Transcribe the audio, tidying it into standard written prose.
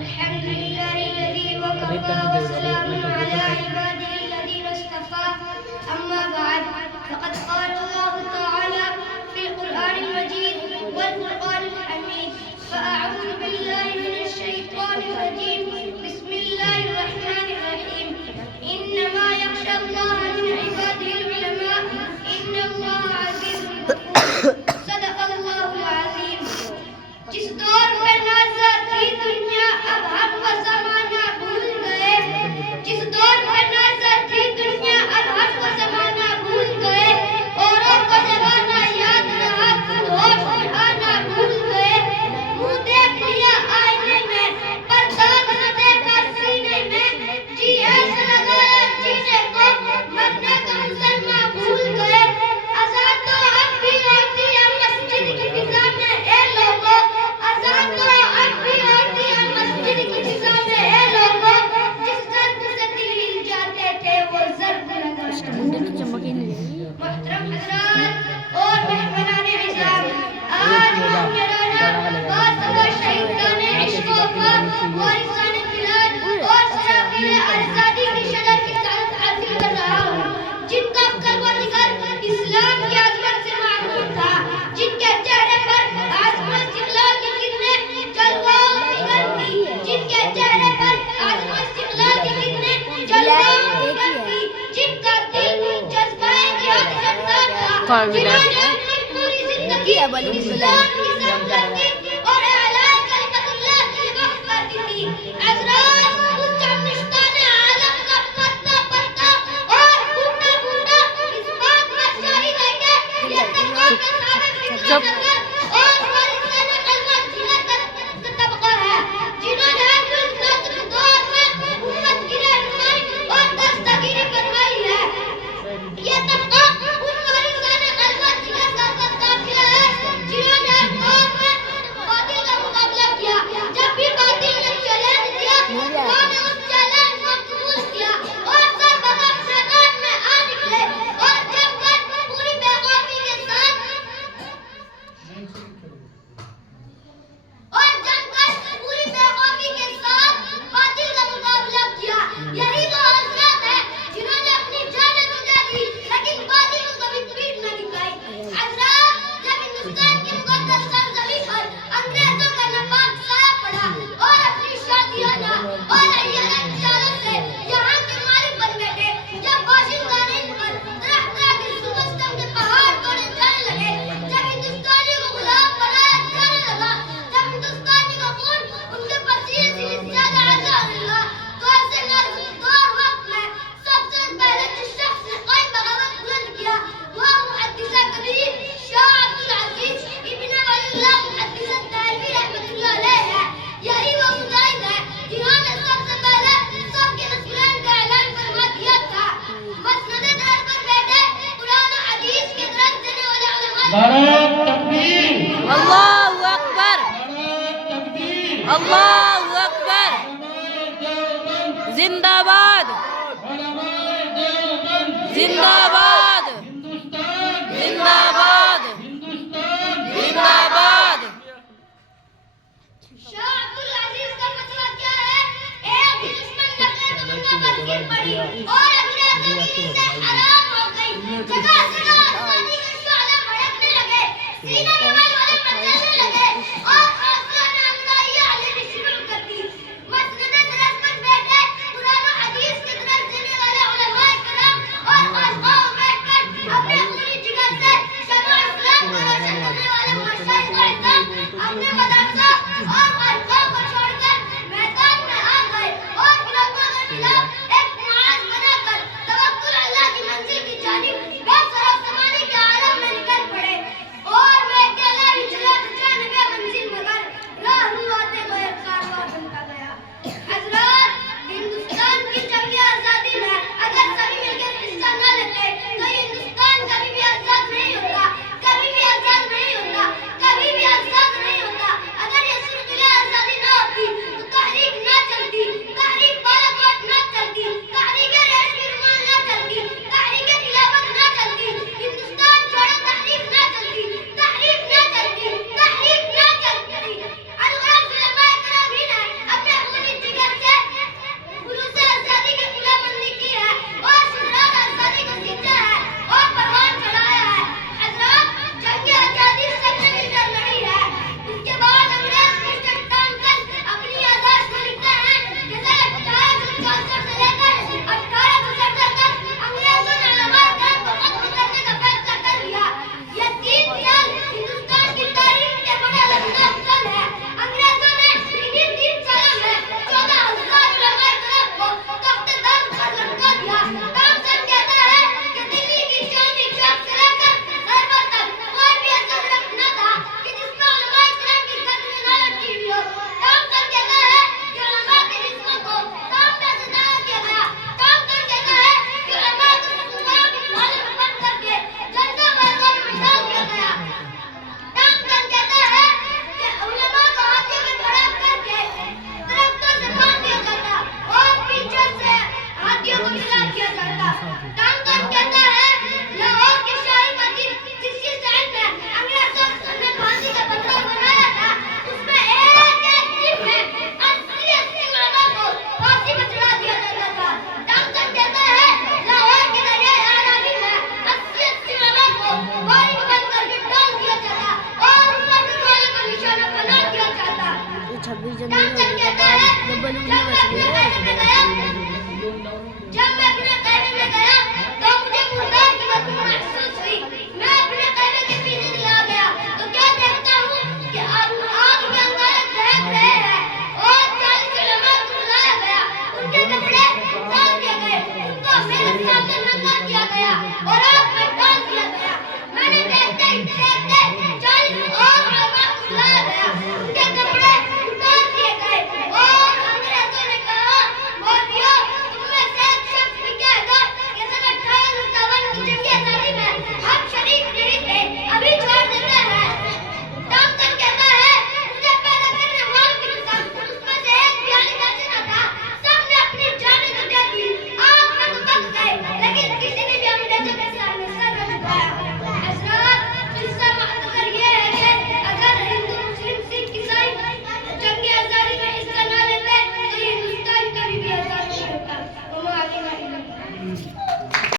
الحمد لله الذي وكفى وسلام على عباده الذين اصطفى أما بعد فقد قال الله تعالى في القرآن المجيد والفرقان الحميد فأعوذ بالله من الشيطان الرجيم بسم الله الرحمن الرحيم إنما يخشى الله من عباده العلماء إن الله عزيز غفور صدق الله العظيم. جس دور میں نظر تھی دنیا اب ہم وہ زمانہ بھول گئے. جس دور میں نظر تھی دنیا اب ہم وہ زمانہ بھول گئے. اوروں کو زمانہ یاد رہا خود ہوش میں آنا بھول گئے. منہ دیکھ لیا آئینے میں پر داغ نہ دیکھا سینے میں. جی ایسا لگایا جینے کو مرنے کا مسلمان بھول گئے. اذان تو اب بھی ہوتی ہے مسجد کی فضا میں اے لوگوں. اذان تو اب بھی ہوتی ہے مسجد کی فضا میں اے لوگوں. جس ضرب سے دل ہل جاتے تھے وہ ضرب لگا. محترم حضرات اور مہمانان عزام، آج ہم میرانا باسوا شہیدان عشق و وفا وارثان بلاد اور سراقیل آزادی کی شرح کی تعریف حاصل کر رہا ہوں، جن کا قلب و جگر اسلام کی عظمت سے معمور تھا، جن کے چہرے پر عظمت استقلال کی کرنیں جلوہ و فکر تھی، جن کے چہرے پر عظمت استقلال کی کرنیں جلوہ و فکر تھی، جن کا دل جذبۂ جہاد سردار تھا، جنہوں نے اپنی پوری زندگی اسلام کی سربلندی اور اعلیٰ کلمت اللہ کی وقف کر دی تھی. حضرات اس جمشتان عالم کا پتا پتا اور بوٹا بوٹا اس بات پر شاہد ہے کہ یہ تمام سارے فکر اور وارثان کلمت کا طبقہ ہے، جنہوں نے اپنے نازک دور میں امت کی رہنمائی اور دستگیری فرمائی ہے. یہ طبقہ ان وارثان کلمت کا قافلہ ہے جنہوں نے ہر دور میں باطل کا مقابلہ کیا. جب بھی باطل نے چیلنج دیا انہوں نے اس چیلنج کو قبول کیا اور سر بغیر میدان میں آ نکلے اور جب کر پوری بے خوفی کے ساتھ باطل کا مقابلہ کیا. یہی وہ حضرات ہیں جنہوں نے اپنی جانیں تو دے دی لیکن باطل کو کبھی پیٹ نہ دکھائی. حضرات جب ہندوستان کی مقدس سرزمین پر انگریزوں کا ناپاک سایہ پڑا اور اپنی شادیانہ اور عیالہ چالوں سے یہاں کے مالک بن بیٹھے، جب باشندگان ان پر طرح طرح کے ستم کے پہاڑ توڑے جانے لگے، جب ہندوستانی کو غلام بنایا جانے لگا، جب ہندوستانی کا خون ان کے پسینے سے زیادہ آزاد لگا، تو ایسے نازدار وقت میں سب سے پہلے جس شخص نے قائم بغاوت بلند کیا وہ محدث کبیر شاہ عبدالعزیز ابن ولی اللہ محدث دہلوی رحمۃ اللہ علیہ ہے. یہی وہ مجاہد ہے جنہوں نے سب سے پہلے سب کے نسلین کا اعلان فرما دیا تھا. مسند در پر بیٹھے قرآن و حدیث کے درس دینے والے علماء نعرہ تکبیر، اللہ اکبر، اللہ اکبر، زندہ باد، زندہ باد، زندہ باد، زندہ باد. شاہ عبدالعزیز کا فتویٰ کیا ہے؟ ایک ہی دشمن لگے تو بندہ برزیر پڑی اور انگریزی سے حرام ہو گئی. جگہ جگہ آسمانی کے شعلے بھڑکنے لگے، سینے میں والے پر چلنے لگے اور حوصلہ نے اندائیہ علیہ شروع کر دی. مسند درس پر بیٹھے قرآن و حدیث کے درس دینے والے علماء کرام اور خانقاہوں میں بیٹھ کر اپنے پوری جگہ سے شمع اسلام کو روشن کرنے والے مشاہد و اعزام اپنے مدرسہ اور خانقاہوں کو چھوڑ کر میدان میں آ گئے اور گناہوں کے خلاف ایک معاذ بنا کر توکل اللہ کی منزل کی جانب بے سر و سمانی کے عالم میں نکل پڑے. اور میں اکیلا ہی کام چل کہتا ہے جب میں اپنے خیمے میں گیا تو مجھے مردار کی بدبو محسوس